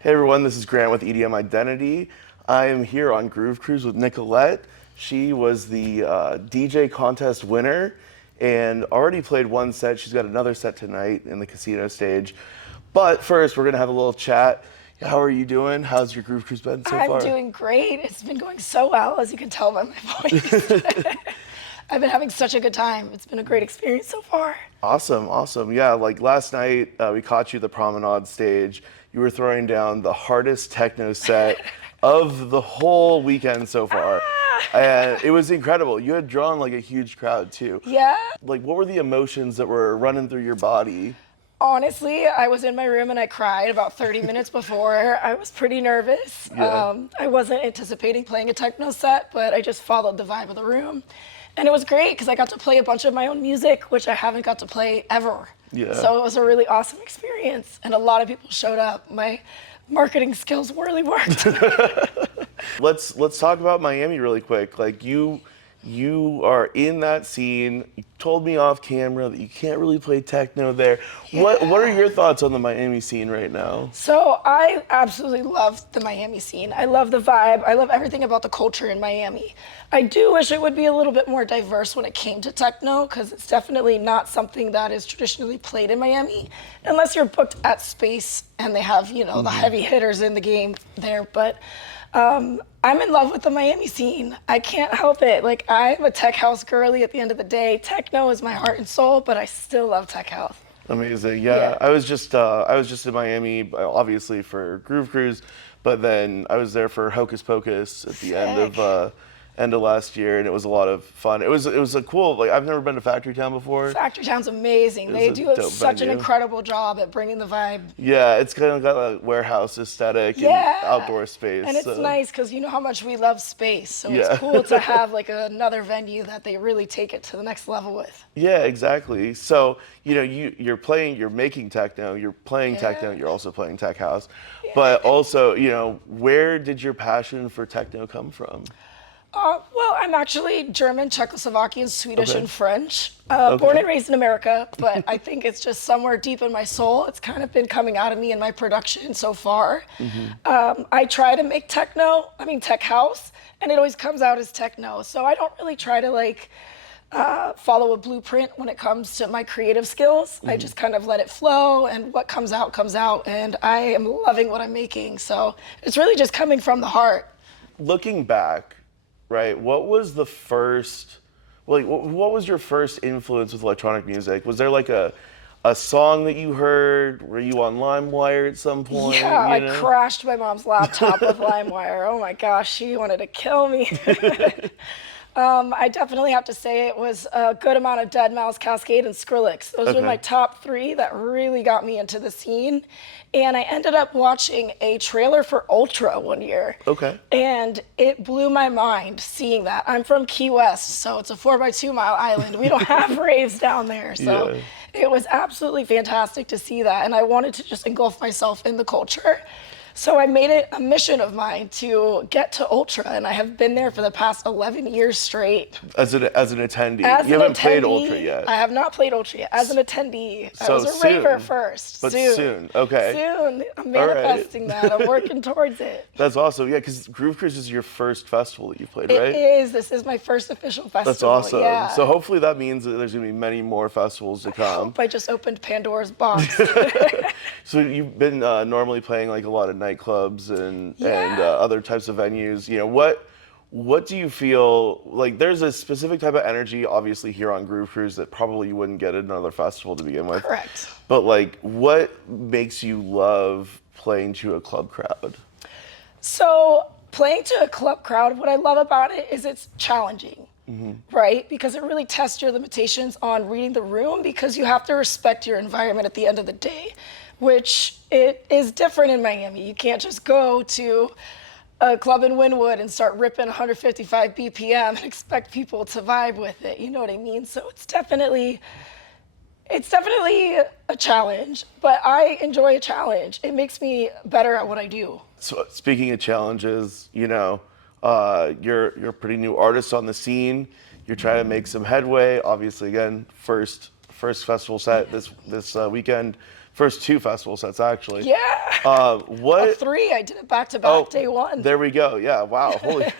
Hey everyone, this is Grant with EDM Identity. I am here on Groove Cruise with Nicolette. She was the DJ contest winner and already played one set. She's got another set tonight in the casino stage. But first, we're gonna have a little chat. How are you doing? How's your Groove Cruise been so far? I'm doing great. It's been going so well, as you can tell by my voice. I've been having such a good time. It's been a great experience so far. Awesome, awesome. Yeah, like last night, we caught you at the Promenade stage. You were throwing down the hardest techno set of the whole weekend so far. And it was incredible. You had drawn like a huge crowd too. Yeah. Like, what were the emotions that were running through your body? Honestly, I was in my room and I cried about 30 minutes before. I was pretty nervous. Yeah. I wasn't anticipating playing a techno set, but I just followed the vibe of the room. And it was great because I got to play a bunch of my own music, which I haven't got to play ever. Yeah. So it was a really awesome experience. And a lot of people showed up. My marketing skills really worked. Let's talk about Miami really quick. Like you are in that scene. You told me off camera that you can't really play techno there. Yeah. What are your thoughts on the Miami scene right now? So I absolutely love the Miami scene. I love the vibe. I love everything about the culture in Miami. I do wish it would be a little bit more diverse when it came to techno, because it's definitely not something that is traditionally played in Miami, unless you're booked at Space and they have, the heavy hitters in the game there. But I'm in love with the Miami scene. I can't help it. Like, I'm a tech house girly at the end of the day. Techno is my heart and soul, but I still love tech house. Amazing. Yeah. I was just in Miami, obviously for Groove Cruise, but then I was there for Hocus Pocus at the end of last year, and it was a lot of fun. It was a cool, like, I've never been to Factory Town before. Factory Town's amazing. They do such an incredible job at bringing the vibe. Yeah, it's kind of got a warehouse aesthetic and outdoor space. And it's nice because you know how much we love Space, so it's cool to have like another venue that they really take it to the next level with. Yeah, exactly. So, you're making techno, you're playing techno, you're also playing tech house. Yeah. But also, where did your passion for techno come from? Well, I'm actually German, Czechoslovakian, Swedish, and French. Born and raised in America, but I think it's just somewhere deep in my soul. It's kind of been coming out of me in my production so far. I try to make tech house, and it always comes out as techno. So I don't really try to follow a blueprint when it comes to my creative skills. I just kind of let it flow, and what comes out, and I am loving what I'm making. So it's really just coming from the heart. Looking back, right, what was your first influence with electronic music? Was there like a song that you heard? Were you on LimeWire at some point? Yeah, I crashed my mom's laptop with LimeWire. Oh my gosh, she wanted to kill me. I definitely have to say it was a good amount of Deadmau5, Cascade, and Skrillex. Those were my top three that really got me into the scene. And I ended up watching a trailer for Ultra one year. Okay. And it blew my mind seeing that. I'm from Key West, so it's a 4x2 mile island. We don't have raves down there. So it was absolutely fantastic to see that. And I wanted to just engulf myself in the culture. So I made it a mission of mine to get to Ultra, and I have been there for the past 11 years straight. As an attendee? You haven't played Ultra yet? I have not played Ultra yet. As an attendee. I was a raver first. But soon. Okay. Soon. I'm manifesting that. I'm working towards it. That's awesome. Yeah, because Groove Cruise is your first festival that you played, right? It is. This is my first official festival. That's awesome. Yeah. So hopefully that means that there's going to be many more festivals to come. I hope I just opened Pandora's box. So you've been normally playing like a lot of nightclubs and other types of venues. What do you feel like? There's a specific type of energy, obviously, here on Groove Cruise that probably you wouldn't get at another festival to begin with. Correct. But what makes you love playing to a club crowd? So playing to a club crowd, what I love about it is it's challenging. Right? Because it really tests your limitations on reading the room, because you have to respect your environment at the end of the day, which it is different in Miami. You can't just go to a club in Wynwood and start ripping 155 BPM and expect people to vibe with it. You know what I mean? So it's definitely a challenge, but I enjoy a challenge. It makes me better at what I do. So speaking of challenges, you're a pretty new artist on the scene. You're trying to make some headway. Obviously, again, first festival set this weekend. First 2 festival sets, actually. Yeah. What? 3. I did it back to back day 1. There we go. Yeah. Wow. Holy.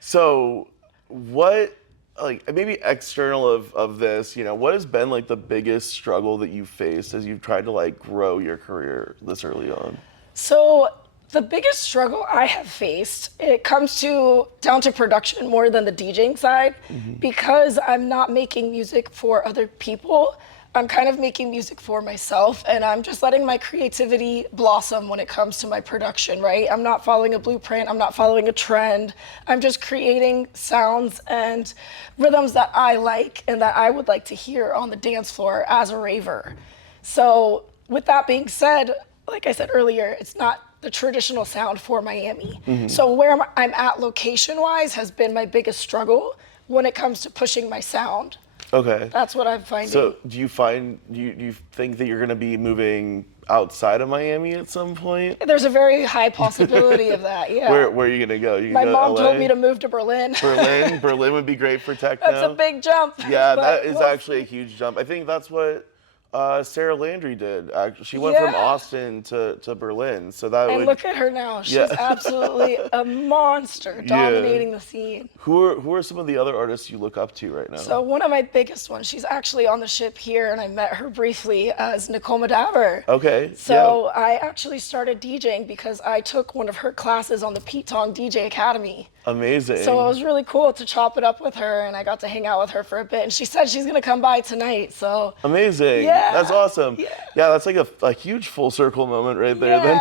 So, what? Like maybe external of this, you know, what has been like the biggest struggle that you've faced as you've tried to like grow your career this early on? So the biggest struggle I have faced, it comes down to production more than the DJing side, because I'm not making music for other people. I'm kind of making music for myself, and I'm just letting my creativity blossom when it comes to my production, right? I'm not following a blueprint, I'm not following a trend. I'm just creating sounds and rhythms that I like and that I would like to hear on the dance floor as a raver. So with that being said, like I said earlier, it's not the traditional sound for Miami. So where I'm at location-wise has been my biggest struggle when it comes to pushing my sound. Okay. That's what I'm finding. So do you think that you're going to be moving outside of Miami at some point? There's a very high possibility of that, yeah. Where are you going to go? You My go mom to LA? told me to move to Berlin. Berlin would be great for techno. That's a big jump. Yeah, but that is we'll actually a see. huge jump. I think that's what Sarah Landry did. Actually, she went from Yeah. Austin to Berlin, so that And would. look at her now. She's Yeah. absolutely a monster, dominating the scene. Who are some of the other artists you look up to right now? So one of my biggest ones, she's actually on the ship here, and I met her briefly as Nicole Moudaber. Okay. So I actually started DJing because I took one of her classes on the Pete Tong DJ Academy. Amazing. So it was really cool to chop it up with her, and I got to hang out with her for a bit. And she said she's gonna come by tonight. So Amazing. Yeah. That's awesome. Yeah. Yeah, that's like a huge full circle moment right there. Then.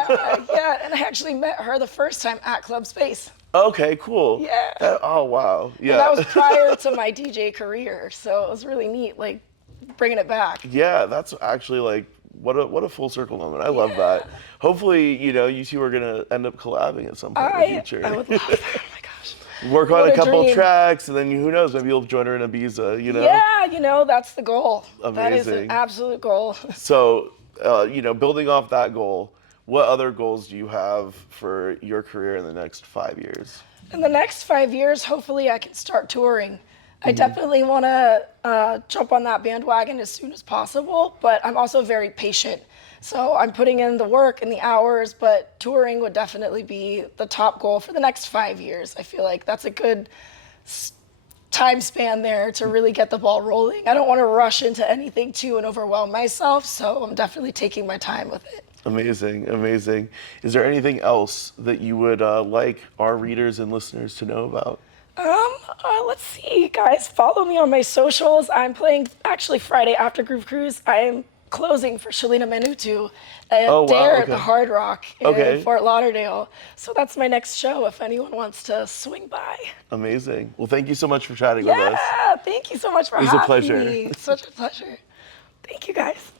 yeah, and I actually met her the first time at Club Space. Okay, cool. Yeah. Oh wow. Yeah. And that was prior to my DJ career, so it was really neat, like bringing it back. Yeah, that's actually like what a full circle moment. I love that. Hopefully, you know, you two are gonna end up collabing at some point in the future. I would love that. Oh my gosh. Work on What a a couple dream. tracks, and then who knows? Maybe you'll join her in Ibiza. You know. Yeah, you know, that's the goal. That is Amazing. an absolute goal. So, you know, building off that goal, what other goals do you have for your career in the next 5 years? In the next 5 years, hopefully I can start touring. I definitely want to jump on that bandwagon as soon as possible, but I'm also very patient. So I'm putting in the work and the hours, but touring would definitely be the top goal for the next 5 years. I feel like that's a good time span there to really get the ball rolling. I don't want to rush into anything too and overwhelm myself, so I'm definitely taking my time with it. Amazing, amazing. Is there anything else that you would like our readers and listeners to know about? Let's see, guys. Follow me on my socials. I'm playing actually Friday after Groove Cruise. I am closing for Shalina Menutu at Oh, wow, Dare at okay. the Hard Rock in Okay. Fort Lauderdale. So that's my next show if anyone wants to swing by. Amazing. Well, thank you so much for chatting with us. Yeah, thank you so much for was a having pleasure. me. It's such a pleasure. Thank you, guys.